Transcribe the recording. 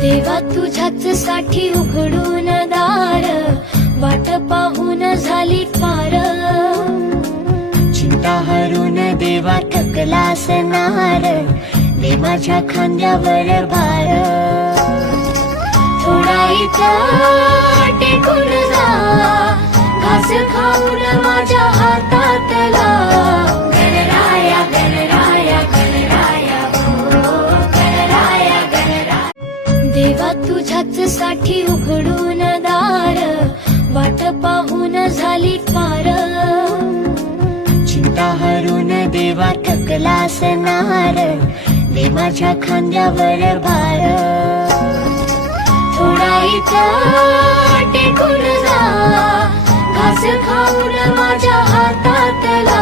देवा तुझ्याच साठी उघडून दार, वाट पाहून झाली पार। चिंता हरून देवा थकला असणार, दे माझ्या खांद्यावर भार। थोडा इथं टेकून जा, घास खाऊन माझ्या हातातला। गणराया गणराया गणराया हो, गणराया गणराया। देवा तुझ्याच साठी उघडून दार, वाट पाहून झाली पार। चिंता हरून देवा थकला असणार, दे माझ्या खांद्यावर भार। थोडा इथं टेकून जा, घास खाऊन माझ्या हातातला।